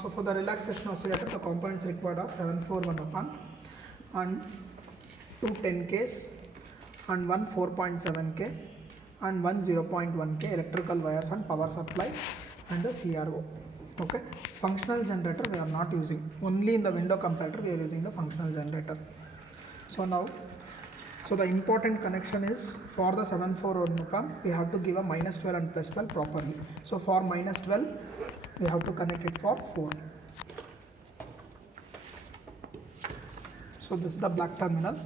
So for the relaxation oscillator, the components required are 741 op amp and two 10Ks and one 4.7K and one 0.1K electrical wires and power supply and the CRO. Okay, functional generator we are not using, only in the window comparator we are using the functional generator. So now, so the important connection is for the 741 op amp we have to give a minus 12 and plus 12 properly. So for minus 12 we have to connect it for 4. So this is the black terminal.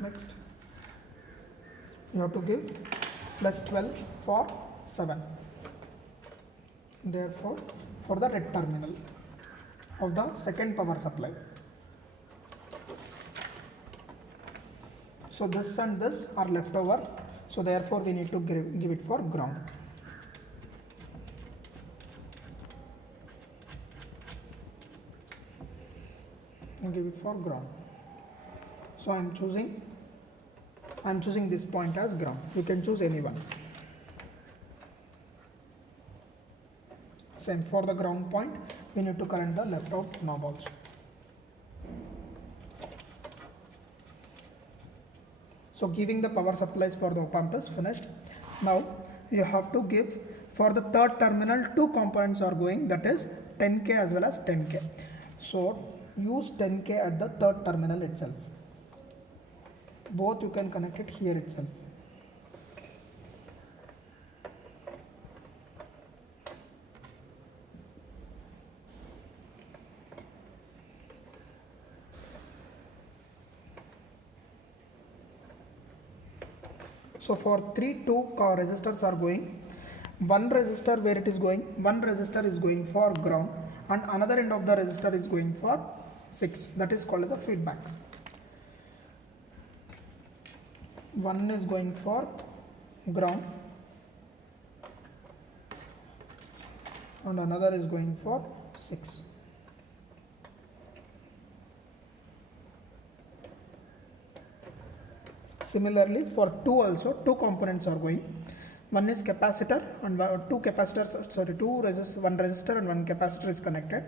Next you have to give plus 12 for 7. Therefore for the red terminal of the second power supply. So this and this are left over, so therefore we need to give it for ground. And give it for ground. So I am choosing this point as ground. You can choose any one. Same for the ground point, we need to current the left out knob also. So giving the power supplies for the op amp is finished. Now you have to give for the third terminal two components are going, that is 10K as well as 10K. So use 10K at the third terminal itself. Both you can connect it here itself. So for 2 resistors are going, one resistor where it is going, one resistor is going for ground and another end of the resistor is going for 6, that is called as a feedback. One is going for ground and another is going for 6. Similarly for 2 also, two components are going. One is capacitor and one resistor and one capacitor is connected.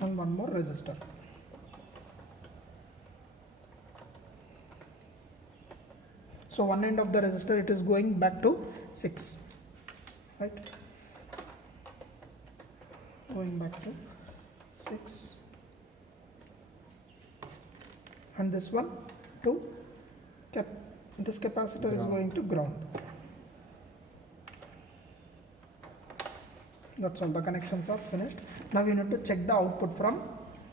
And one more resistor. So one end of the resistor it is going back to 6, right? Going back to 6, and this one to this capacitor is going to ground. That's all, the connections are finished. Now you need to check the output from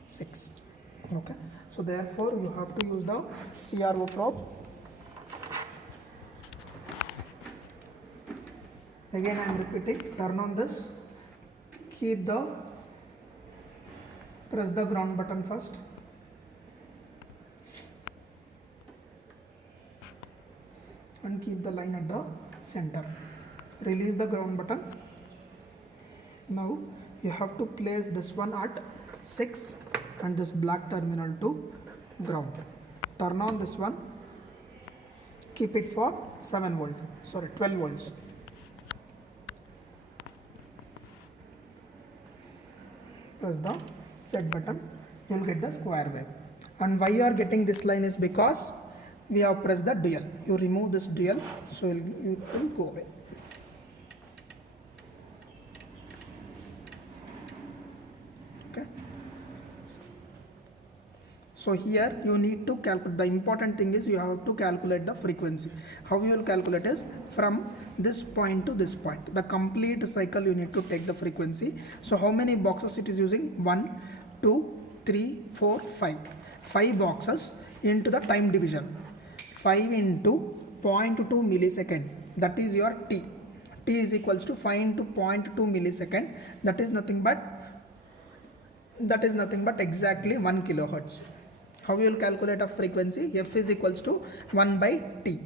6. Okay, so therefore you have to use the CRO probe. Again I am repeating, turn on this, press the ground button first, and keep the line at the center. Release the ground button. Now you have to place this one at 6 and this black terminal to ground. Turn on this one, keep it for 12 volts. Press the set button, you will get the square wave. And why you are getting this line is because we have pressed the dual. You remove this dual, so you will go away. Okay. So here you need to calculate, the important thing is you have to calculate the frequency. How you will calculate is from this point to this point. The complete cycle you need to take the frequency. So how many boxes it is using? 1, 2, 3, 4, 5. 5 boxes into the time division. 5 into 0.2 millisecond. That is your T. T is equals to 5 into 0.2 millisecond. That is nothing but exactly 1 kilohertz. How you will calculate a frequency? F is equals to 1 by T.